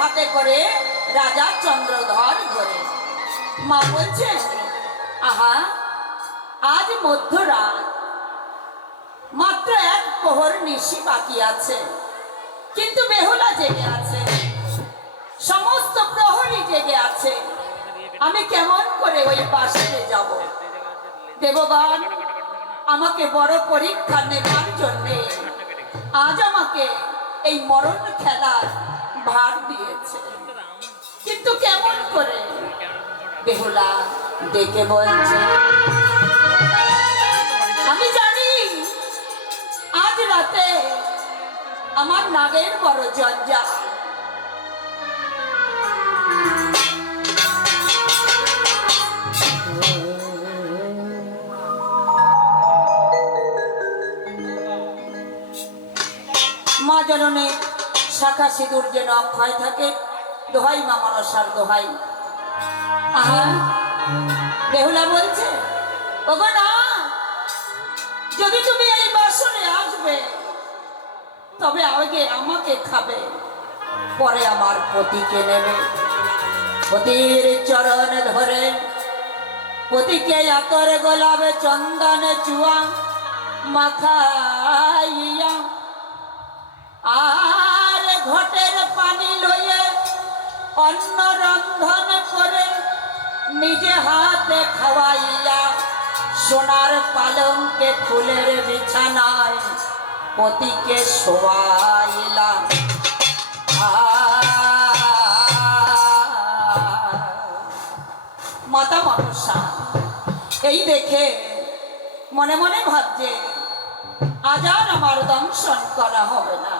হাতে করে রাজা চন্দ্রধর ধরে। মা বলছেন, আহা, আজ মধ্যরাত। মাত্র এক প্রহর নিশি বাকি আছে, কিন্তু বেহুলা জেগে আছে। সমস্ত প্রহরী জেগে আছে। আমি কেমন করে ওই পাশে যাব? দেবগণ, আমাকে বড় পরীক্ষা নেবার জন্যে আজ আমাকে এই মরণ খেলার ভার দিয়েছে। কিন্তু কেমন করে? বেহুলা দেখে বলছে, আমি জানি, আজ রাতে আমার নাগের বড় জঞ্জা শাখা সিঁদুর যেন অক্ষয় থাকে, দোহাই মা মনসার দোহাই। আহা, বেহুলা বলছে যদি তুমি এই বাসনে আসবে, তবে আগে আমাকে খাবে, পরে আমার পতিকে নেবে। পতির চরণ ধরে, পতিকে আতর গোলাপে চন্দন চুয়া মাখাইয়া আর ঘটের পানি লয়ে অন্ন রন্ধন করে নিজে হাতে খাওয়াইয়া সোনার পালঙ্কে ফুলের বিছানায় পতিকে শোয়াইলা। মাতা মনসা, এই দেখে মনে মনে ভাবছে, আজ আর আমার দংশন করা হবে না।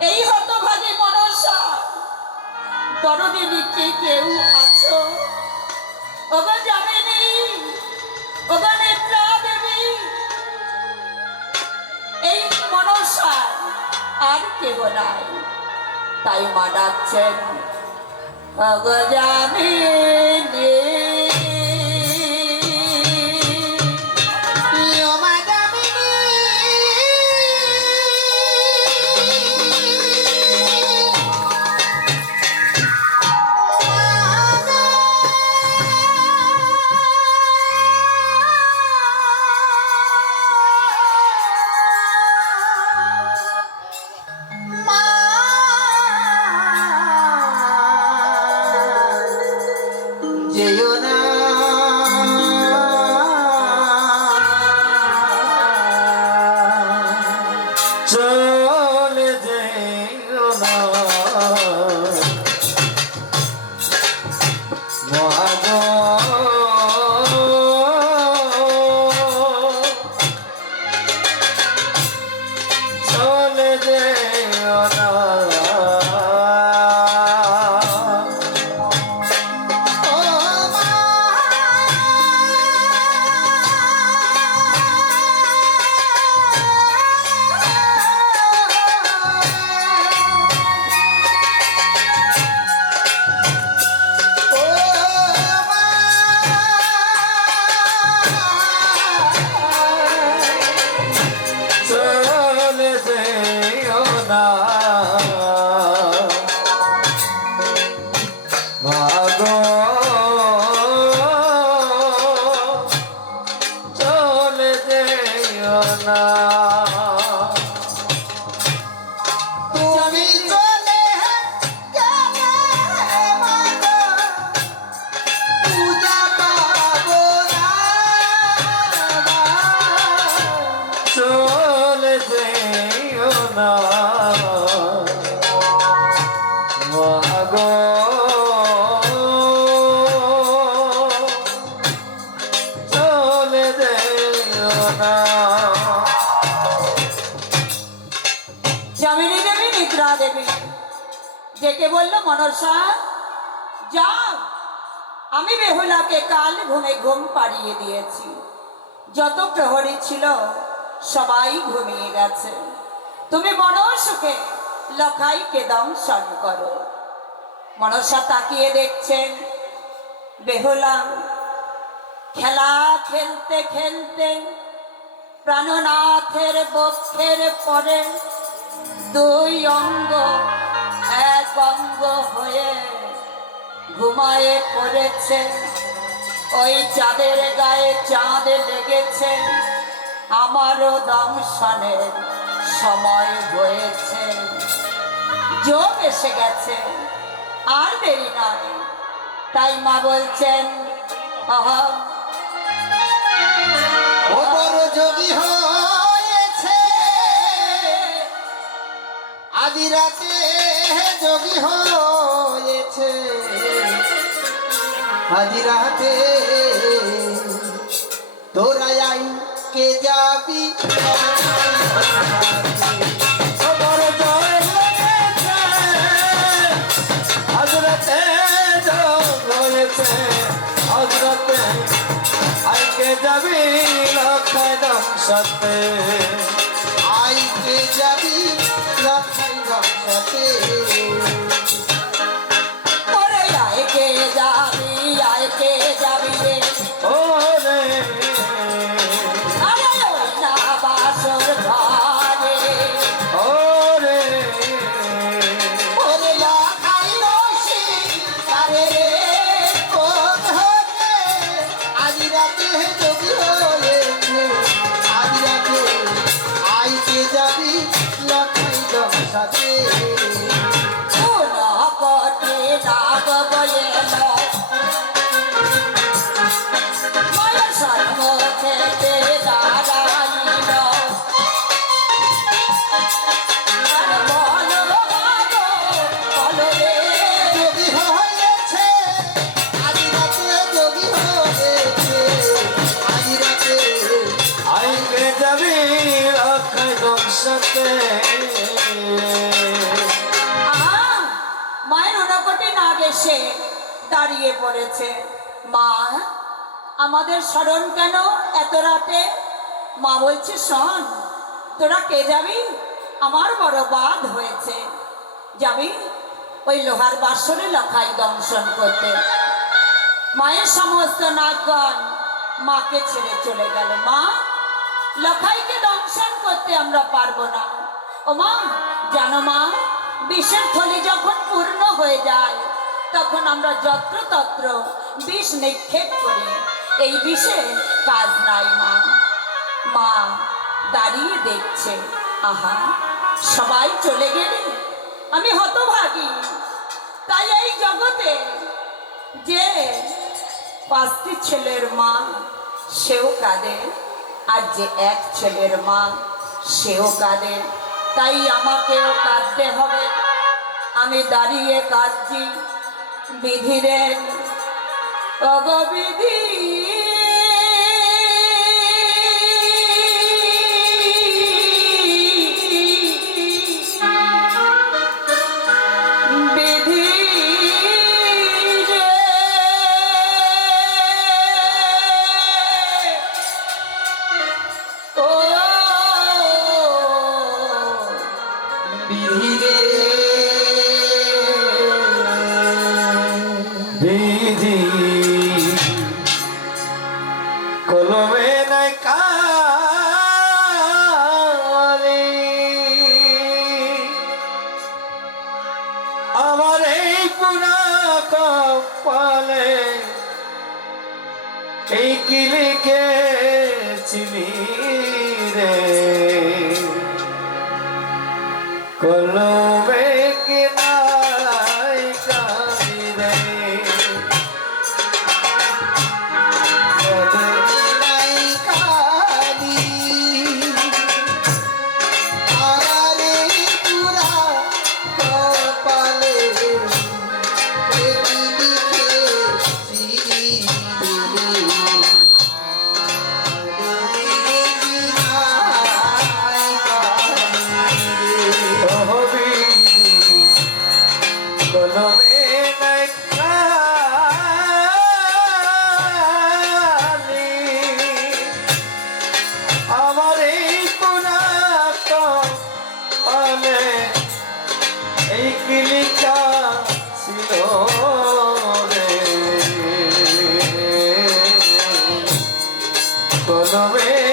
এই হতভাগী মনসা দরদিনী কে কেউ আছো? আর কেহ নাই, তাই মা ডাকছেন ওগো যাবেনি যেও না ডেকে বলল মনসা যাও, আমি বেহুলাকে কাল ঘুমে ঘুম পাড়িয়ে দিয়েছি। যত প্রহরী ছিল, সবাই ঘুমিয়ে গেছে। তুমি মনসুকে লখাইকে দংশন করো। মনসা তাকিয়ে দেখছেন বেহুলা খেলা খেলতে খেলতে প্রাণনাথের বক্ষের পরে দুই অঙ্গ ঘুমায়ে পড়েছে। ওই চাঁদের গায়ে চাঁদ লেগেছে। আমারও দংশনের সময় হয়েছে। যোগ এসে গেছে, আর দেরি নয়। তাই মা বলছেন হয়েছে আদি রাতে যোগী হয়েছে। আদি রাতে তোরা আই কে যাবি? হয়েছে। হজরতে মায়ের ওনাকটে নাগ এসে দাঁড়িয়ে পড়েছে। মা আমাদের স্মরণ কেন এত রাতে? মা বলছে, শোন, তোরা কে যাবি আমার বড় বাদ হয়েছে। যাবি ওই লোহার বাসরে লখাই দংশন করতে। মায়ের সমস্ত নাগগণ মাকে ছেড়ে চলে গেল। মা, লখাইকে দংশন করতে আমরা পারব না। ও মা, জানো মা, বিষের থলি যখন পূর্ণ হয়ে যায় তখন আমরা যত্রতত্র বিষ নিক্ষেপ করি। এই বিষে কাজ নাই, মা। মা দাঁড়িয়ে দেখছে, আহা, সবাই চলে গেলে আমি হতভাগী। তাই এই জগতে যে পাঁচটি ছেলের মা, সেও কাঁদে, আর যে এক ছেলের মা, সেও কাঁদে। তাই আমাকেও কাঁদতে হবে। আমি দাঁড়িয়ে কাঁদছি। বিধিরে অগবিধি কপালে এই কিলিকে the rain.